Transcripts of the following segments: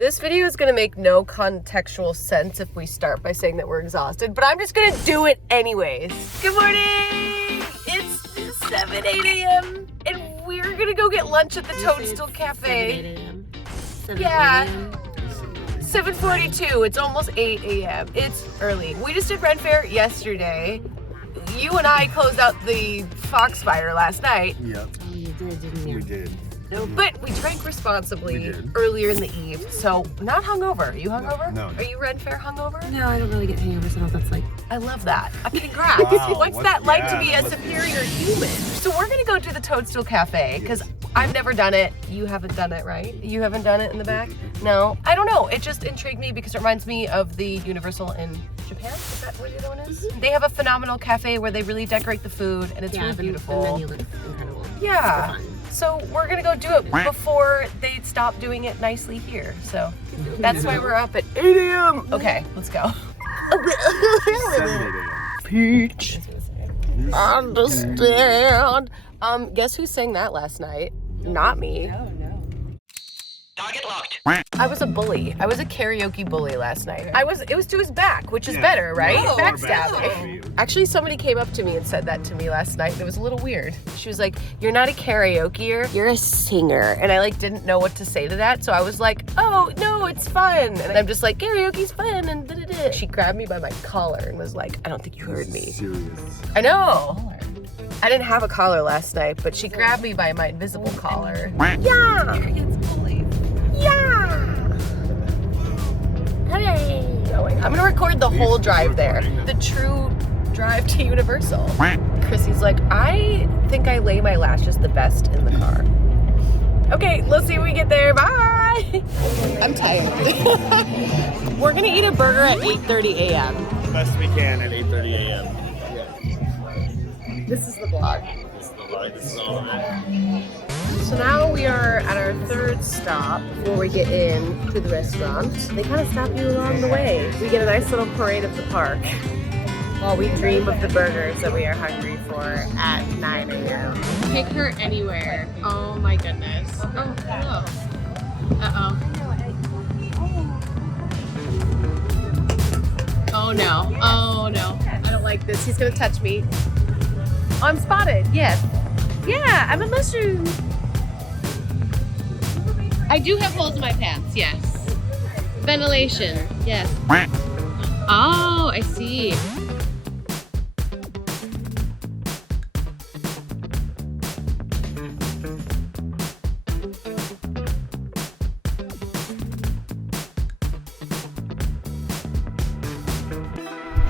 This video is gonna make no contextual sense if we start by saying that we're exhausted, but I'm just gonna do it anyways. Good morning! It's 8 a.m. and we're gonna go get lunch at the Toadstool Cafe. 7 a.m. 7:42, it's almost 8 a.m. It's early. We just did Ren Fair yesterday. You and I closed out the Foxfire last night. Yep. Oh, you did, didn't you? We did. No, but we drank responsibly earlier in the eve, so not hungover. Are you hungover? No. Are you Ren Fair hungover? No, I don't really get hangovers. I don't know if that's like... I love that. I mean, congrats. Wow, What's that like to be a superior human? So we're gonna go to the Toadstool Cafe, because I've never done it. You haven't done it, right? You haven't done it in the back? No? I don't know. It just intrigued me because it reminds me of the Universal in Japan. Is that where the other one is? They have a phenomenal cafe where they really decorate the food, and it's really beautiful. The menu looks incredible. Yeah. So we're gonna go do it before they stop doing it nicely here. So that's why we're up at 8 a.m. Okay, let's go. 7 a.m. Peach. Understand. Guess who sang that last night? Not me. No. Target locked. I was a bully. I was a karaoke bully last night. It was to his back, which is better, right? Oh, Backstabbing. Actually, somebody came up to me and said that to me last night. It was a little weird. She was like, "You're not a karaokeer, you're a singer." And I didn't know what to say to that. So I was like, "Oh, no, it's fun." And I'm just like, "Karaoke's fun." And da-da-da. She grabbed me by my collar and was like, "I don't think you heard me." Serious. I know. I didn't have a collar last night, but she grabbed me by my invisible collar. Yeah. Yeah! Hey! I'm gonna record the whole drive there. The true drive to Universal. Chrissy's like, I think I lay my lashes the best in the car. Okay, let's see when we get there. Bye! I'm tired. We're gonna eat a burger at 8:30 a.m. The best we can at 8:30 a.m. This is the vlog. This is all of it. So now we are at our third stop before we get in to the restaurant. They kind of stop you along the way. We get a nice little parade of the park while we dream of the burgers that we are hungry for at 9 a.m. Take her anywhere. Oh my goodness. Oh, hello. Uh-oh. Oh no. Oh no. I don't like this. He's gonna touch me. Oh, I'm spotted. Yes. Yeah, I'm a mushroom. I do have holes in my pants, yes. Ventilation, yes. Oh, I see.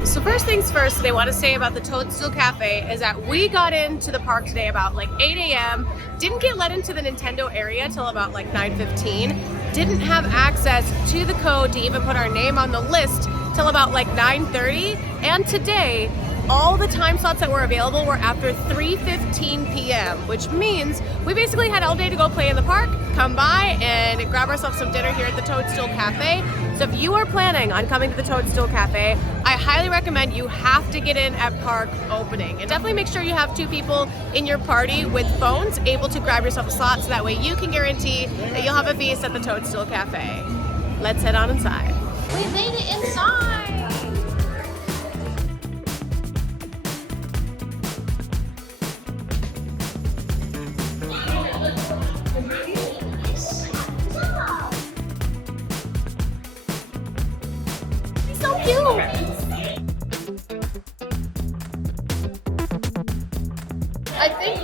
So first things first, they want to say about the Toadstool Cafe is that we got into the park today about 8 a.m. Didn't get let into the Nintendo area till about 9:15. Didn't have access to the code to even put our name on the list till about 9:30. And today, all the time slots that were available were after 3:15 p.m., which means we basically had all day to go play in the park, come by and grab ourselves some dinner here at the Toadstool Cafe. So if you are planning on coming to the Toadstool Cafe, I highly recommend you have to get in at park opening. And definitely make sure you have 2 people in your party with phones able to grab yourself a slot so that way you can guarantee that you'll have a feast at the Toadstool Cafe. Let's head on inside. We made it inside! I think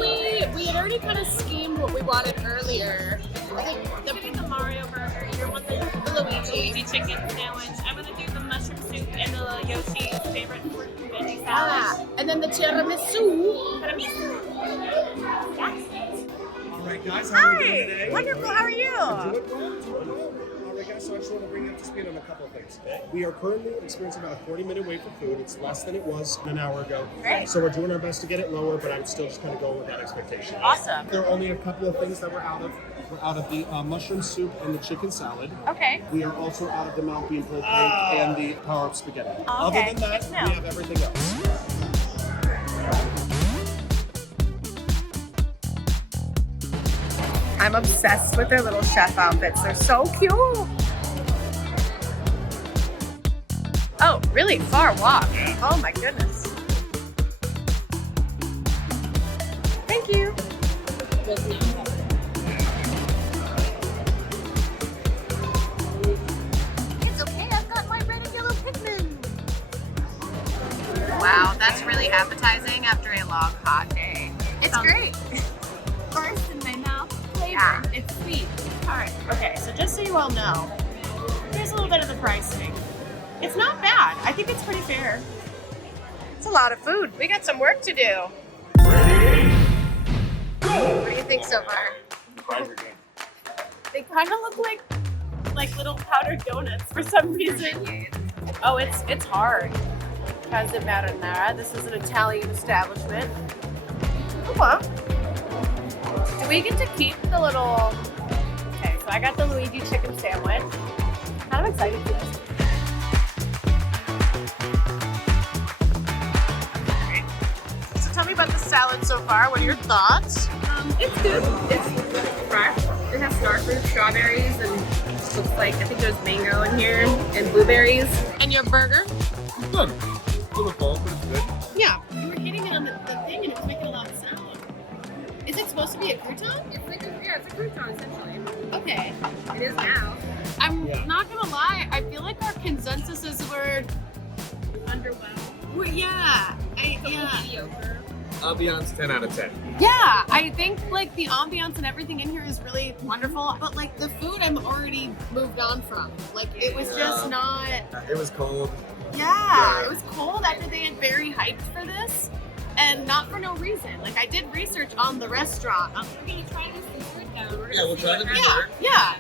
we had already kind of schemed what we wanted earlier. I think the Mario burger, you want the Luigi chicken sandwich. I'm gonna do the mushroom soup and the Yoshi's favorite fruit and veggie salad. Ah, and then the tiramisu. All right, guys, how are we doing today? Wonderful. How are you? Doing well. All right, guys, so I just want to bring you up to speed on a couple of things. We are currently experiencing about a 40-minute wait for food. It's less than it was an hour ago. Great. So we're doing our best to get it lower, but I'm still just kind of going with that expectation. Awesome. There are only a couple of things that we're out of. We're out of the mushroom soup and the chicken salad. Okay. We are also out of the Mount Bean pulled cake and the power-up spaghetti. Other than that, we have everything else. I'm obsessed with their little chef outfits. They're so cute. really far walk. Oh my goodness. Thank you. It's okay, I've got my red and yellow Pikmin. Wow, that's really appetizing after a long, hot day. It's great. First in my mouth, flavor. Yeah. It's sweet. All right. Okay. So just so you all know, here's a little bit of the pricing. It's not bad. I think it's pretty fair. It's a lot of food. We got some work to do. What do you think so far? They kind of look like little powdered donuts for some reason. Oh, it's hard. Casa Marinara. This is an Italian establishment. Okay. Do we get to keep the little... Okay, so I got the Luigi chicken sandwich. Kind of excited for this. So tell me about the salad so far. What are your thoughts? It's good. It's fresh. It has starfruit, strawberries, and looks like I think there's mango in here and blueberries. And your burger? Good. A little cold, but it's good. Yeah. You were hitting it on the thing and it was making a lot of sound. Is it supposed to be a crouton? It's a crouton essentially. Okay. It is now. I'm not gonna lie, I feel like our consensus is we're Underwhelmed. yeah. Mediocre. Ambiance 10 out of 10. Yeah, I think like the ambiance and everything in here is really wonderful, but like the food I'm already moved on from. Like it was just not. It was cold. Yeah, it was cold after they had very hyped for this, and not for no reason. Like I did research on the restaurant. We're gonna try this dessert now. We're gonna Yeah, we'll see try what the happens. dessert. Yeah.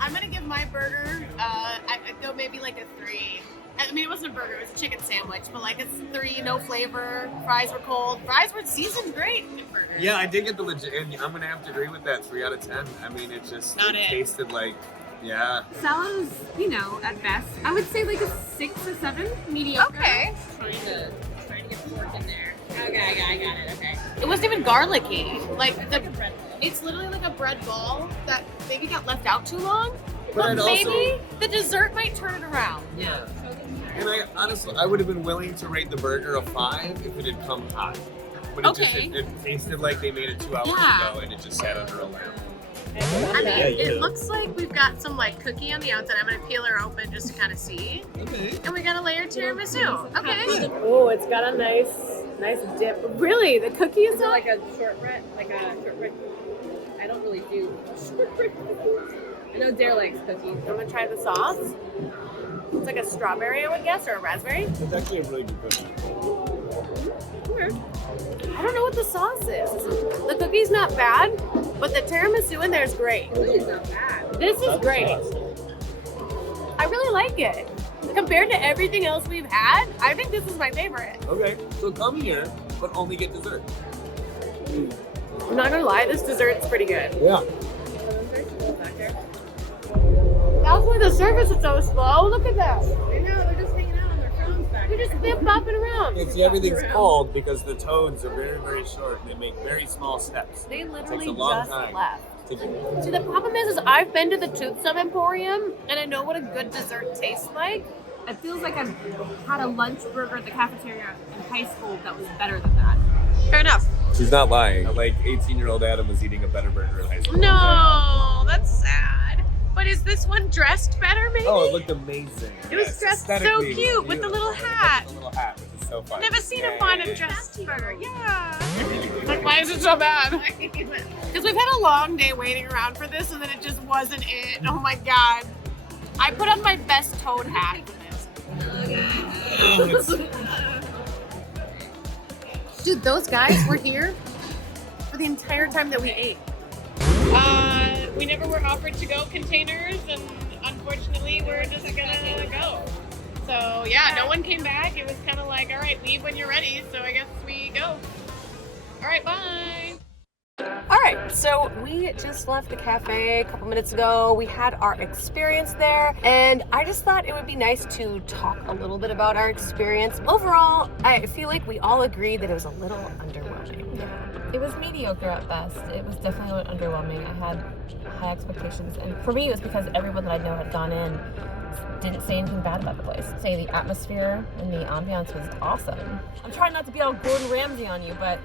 I'm gonna give my burger. I'd go maybe like a 3. I mean, it wasn't a burger; it was a chicken sandwich. But like it's 3, no flavor. Fries were cold. Fries were seasoned great. Good burger. Yeah, I did get the legit, and I'm gonna have to agree with that. 3 out of 10. I mean, it just Not it. tasted like, yeah. Salad was, at best, I would say like a 6 or 7, mediocre. Okay. Trying to get pork in there. Okay, I got it. Okay. It wasn't even garlicky. Like It's like a bread roll. it's literally like a bread ball that maybe got left out too long. But I'd maybe the dessert might turn it around. Yeah. And I honestly, I would have been willing to rate the burger a 5 if it had come hot. But Okay. it tasted like they made it 2 hours Yeah. ago and it just sat under a lamp. I mean, Yeah, it yeah. looks like we've got some like cookie on the outside. I'm gonna peel her open just to kind of see. Okay. And we got a layered tiramisu. Okay. Oh, it's got a nice dip. Really, the cookie is not. a shortbread, I don't really do shortbread cookies. I know Dare likes cookies. I'm gonna try the sauce. It's like a strawberry, I would guess, or a raspberry. It's actually a really good cookie. I don't know what the sauce is. The cookie's not bad, but the tiramisu in there is great. Cookies not bad. This is great. I really like it. Compared to everything else we've had, I think this is my favorite. Okay, so come here, but only get dessert. I'm not gonna lie, this dessert's pretty good. Yeah. That's why the service is so slow. Look at that. I know, they're just hanging out on their phones back They're just flip bopping around. See, everything's cold because the toads are very, very short and they make very small steps. They It literally takes a long just time left. to do. See, the problem is I've been to the Toothsome Emporium and I know what a good dessert tastes like. It feels like I've had a lunch burger at the cafeteria in high school that was better than that. Fair enough. She's not lying. Like 18-year-old Adam was eating a better burger in high school. No, that's sad. But is this one dressed better, maybe? Oh, it looked amazing. It was dressed so cute with the little hat. With the little hat, which is so fun. Never seen a fun and dressed burger. Yeah. Like, why is it so bad? Because we've had a long day waiting around for this, and then it just wasn't it. Oh my god. I put on my best Toad hat for this. Dude, those guys were here for the entire time that we ate. We never were offered to go containers, and unfortunately, we're just gonna go. So yeah, no one came back. It was kind of like, all right, leave when you're ready. So I guess we go. All right, bye. All right, so we just left the cafe a couple minutes ago. We had our experience there, and I just thought it would be nice to talk a little bit about our experience. Overall, I feel like we all agreed that it was a little underwhelming. It was mediocre at best. It was definitely underwhelming. I had high expectations, and for me, it was because everyone that I know had gone in didn't say anything bad about the place. Say the atmosphere and the ambiance was awesome. I'm trying not to be all Gordon Ramsay on you, but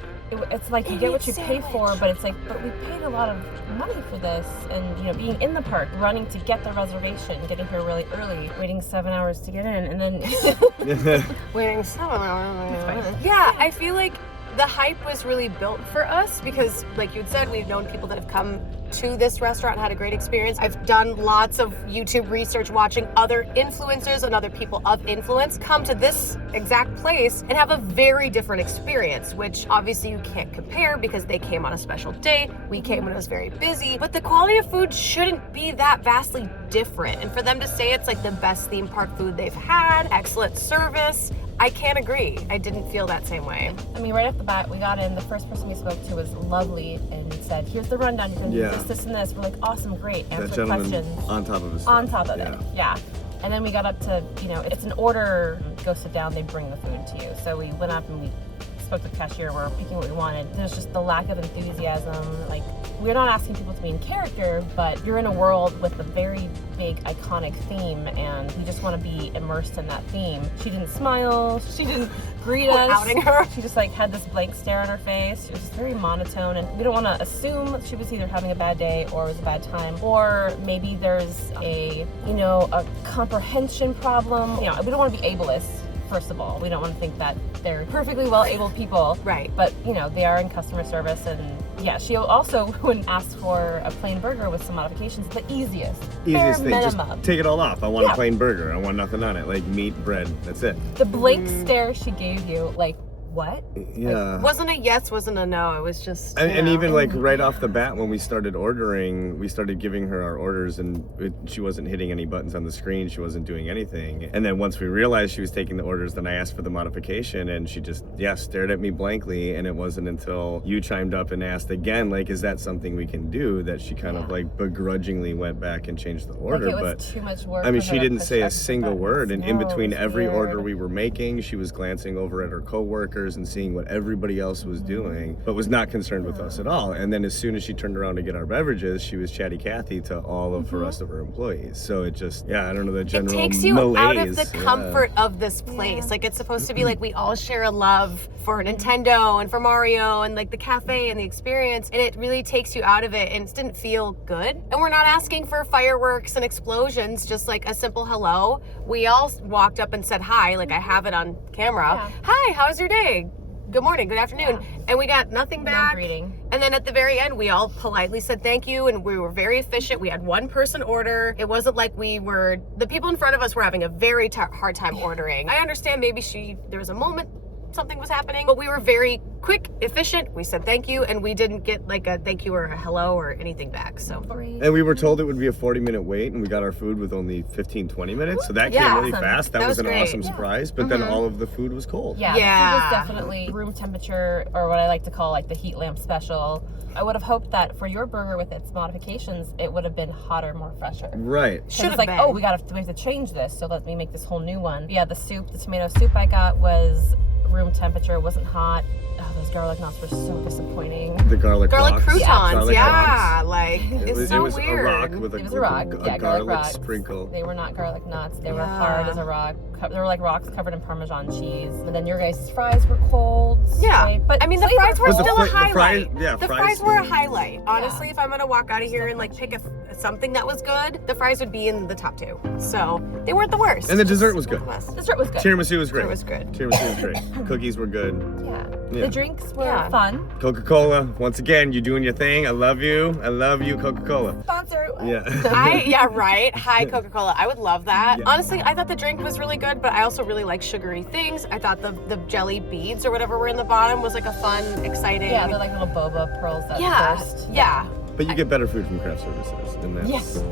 it's like you get what you pay for, but it's like, but we paid a lot of money for this, and you know, being in the park, running to get the reservation, getting here really early, waiting 7 hours to get in, and then Waiting 7 hours. Yeah, I feel like the hype was really built for us because, like you had said, we've known people that have come to this restaurant and had a great experience. I've done lots of YouTube research watching other influencers and other people of influence come to this exact place and have a very different experience, which obviously you can't compare because they came on a special day. We came when it was very busy, but the quality of food shouldn't be that vastly different. And for them to say it's like the best theme park food they've had, excellent service, I can't agree. I didn't feel that same way. I mean, right off the bat, we got in, the first person we spoke to was lovely and said, here's the rundown, you're gonna do this, and this. We're like, awesome, great, answer questions. On top of his On top of it, yeah. And then we got up to, you know, it's an order, go sit down, they bring the food to you. So we went up and we spoke to the cashier, we're picking what we wanted. There's just the lack of enthusiasm. Like, we're not asking people to be in character, but you're in a world with a very big, iconic theme, and we just want to be immersed in that theme. She didn't smile, she didn't greet us. Outing her. She just like had this blank stare on her face. She was just very monotone, and we don't want to assume she was either having a bad day or it was a bad time, or maybe there's a, you know, a comprehension problem. You know, we don't want to be ableist. First of all, we don't want to think that they're perfectly well-abled people. Right. But, you know, they are in customer service, and yeah, she also, when asked for a plain burger with some modifications, the easiest thing, minimum. just take it all off. I want a plain burger. I want nothing on it, like meat, bread, that's it. The blank stare she gave you, like, what? Yeah. Like, wasn't a yes, wasn't a no. It was just. And even like right off the bat when we started ordering, we started giving her our orders, and she wasn't hitting any buttons on the screen. She wasn't doing anything. And then once we realized she was taking the orders, then I asked for the modification, and she just stared at me blankly. And it wasn't until you chimed up and asked again, like, is that something we can do, that she kind of like begrudgingly went back and changed the order. Like, it was but too much work. I mean, for she her to didn't push say a extra single buttons. word, and No, in it between was every weird. order we were making, she was glancing over at her coworkers and seeing what everybody else was doing, but was not concerned with us at all. And then as soon as she turned around to get our beverages, she was chatty Cathy to all of the rest of her employees. So it just, I don't know, the general It takes you malaise. out of the comfort of this place. Like, it's supposed to be like we all share a love for Nintendo and for Mario and like the cafe and the experience, and it really takes you out of it, and it didn't feel good. And we're not asking for fireworks and explosions, just like a simple hello. We all walked up and said hi, like I have it on camera. Hi, how's your day? Good morning, good afternoon. And we got nothing back. No greeting. And then at the very end, we all politely said thank you, and we were very efficient. We had one person order. It wasn't like the people in front of us were having a very hard time ordering. I understand maybe there was a moment something was happening, but we were very quick, efficient. We said thank you, and we didn't get like a thank you or a hello or anything back. So. And we were told it would be a 40-minute wait, and we got our food with only 15-20 minutes, so that came really awesome. fast. That was an great. awesome surprise, but then all of the food was cold. Yeah, the food was definitely room temperature, or what I like to call like the heat lamp special. I would have hoped that for your burger with its modifications, it would have been hotter, more fresher. Right. Should have like, been. Oh, we have to change this, so let me make this whole new one. But yeah, the tomato soup I got was room temperature, wasn't hot. Oh, those garlic knots were so disappointing. The garlic rocks. croutons, Garlic rocks. like it's so it was weird. a rock with It was a rock. a garlic sprinkle. They were not garlic knots. They were hard as a rock. They were like rocks covered in Parmesan cheese. And then your guys' fries were cold. Yeah, right? But I mean, the fries were still a highlight. The fries were a highlight. Honestly, if I'm gonna walk out of here and like pick something that was good, the fries would be in the top 2. So they weren't the worst. And the dessert was good. Dessert was good. Tiramisu was great. It was good. Tiramisu was great. Cookies were good. Yeah. Yeah. The drinks were fun. Coca-Cola, once again, you're doing your thing. I love you, Coca-Cola. Sponsor. Yeah. Right. Hi, Coca-Cola. I would love that. Yeah. Honestly, I thought the drink was really good, but I also really like sugary things. I thought the jelly beads or whatever were in the bottom was like a fun, exciting. Yeah, they're like little boba pearls that burst. Yeah. But you get better food from craft services,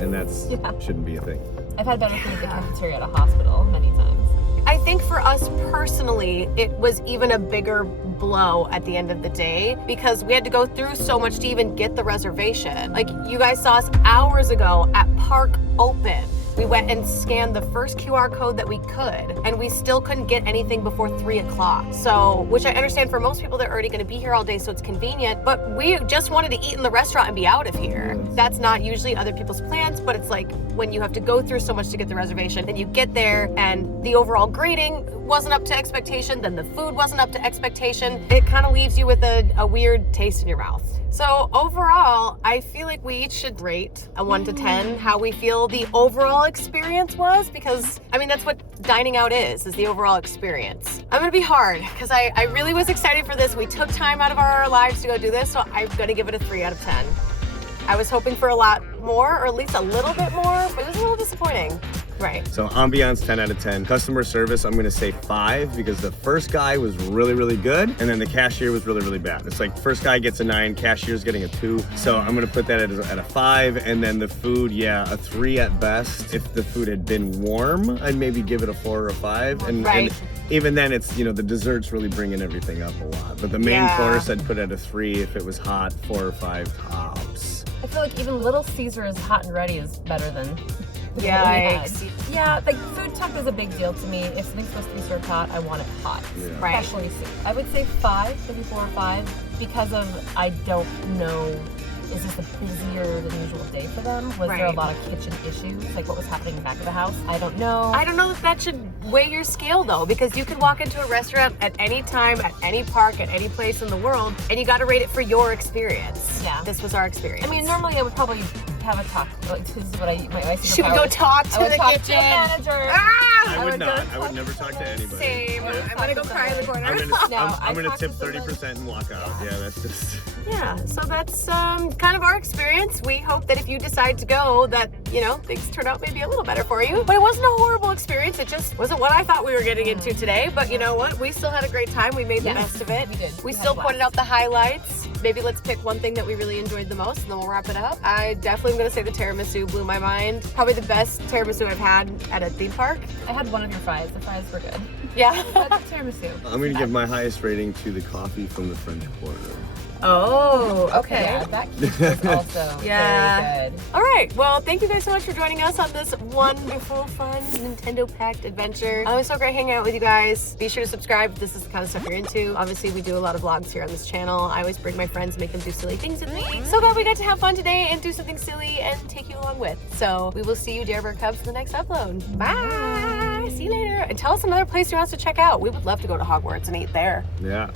and that's shouldn't be a thing. I've had better food at the cafeteria at a hospital many times. I think for us personally, it was even a bigger blow at the end of the day because we had to go through so much to even get the reservation. Like, you guys saw us hours ago at Park Open. We went and scanned the first QR code that we could, and we still couldn't get anything before 3 o'clock. So, which I understand for most people, they're already gonna be here all day, so it's convenient, but we just wanted to eat in the restaurant and be out of here. That's not usually other people's plans, but it's like when you have to go through so much to get the reservation, and you get there and the overall grading wasn't up to expectation, then the food wasn't up to expectation, it kind of leaves you with a weird taste in your mouth. So overall, I feel like we each should rate a 1 to 10 how we feel the overall experience was, because I mean that's what dining out is the overall experience. I'm gonna be hard because I really was excited for this. We took time out of our lives to go do this, so I'm gonna give it a 3 out of 10. I was hoping for a lot more, or at least a little bit more, but it was a little disappointing. Right. So ambiance, 10 out of 10. Customer service, I'm gonna say 5 because the first guy was really, really good, and then the cashier was really, really bad. It's like first guy gets a 9, cashier's getting a 2. So I'm gonna put that at a 5, and then the food, yeah, a 3 at best. If the food had been warm, I'd maybe give it a 4 or a 5. And even then, it's, you know, the desserts really bringing everything up a lot. But the main course, I'd put at a 3. If it was hot, 4 or 5 tops. I feel like even Little Caesar's hot and ready is better than Yikes. Yeah, like food temp is a big deal to me. If something's supposed to be served hot, I want it hot. Yeah. Right. Especially soup. I would say 5, maybe 4 or 5, because of I don't know. Is this a busier than usual day for them? Was there a lot of kitchen issues? Like what was happening in the back of the house? I don't know. I don't know if that should weigh your scale though, because you could walk into a restaurant at any time, at any park, at any place in the world, and you gotta rate it for your experience. Yeah. This was our experience. I mean, normally I would probably have a talk. Like, this is what my she would go talk to the kitchen manager. I would not. I would never talk to anybody. Same. I'm gonna go cry in the corner. I'm gonna tip 30% and walk out. Yeah, that's just. Yeah, so that's kind of our experience. We hope that if you decide to go, that, you know, things turn out maybe a little better for you. But it wasn't a horrible experience. It just wasn't what I thought we were getting into today. But you know what? We still had a great time. We made the best of it. We did. We still pointed out the highlights. Maybe let's pick one thing that we really enjoyed the most, and then we'll wrap it up. I definitely am going to say the tiramisu blew my mind. Probably the best tiramisu I've had at a theme park. I had one of your fries. The fries were good. Yeah. But the tiramisu. I'm gonna give my highest rating to the coffee from the French Quarter. Oh, okay. Yeah, that quiche was also very good. All right. Well, thank you guys so much for joining us on this wonderful, fun, Nintendo-packed adventure. It was so great hanging out with you guys. Be sure to subscribe if this is the kind of stuff you're into. Obviously, we do a lot of vlogs here on this channel. I always bring my friends, make them do silly things with me. So glad we got to have fun today and do something silly and take you along with. So we will see you, Dare Bear Cubs, in the next upload. Bye. See you later. And tell us another place you want us to check out. We would love to go to Hogwarts and eat there. Yeah.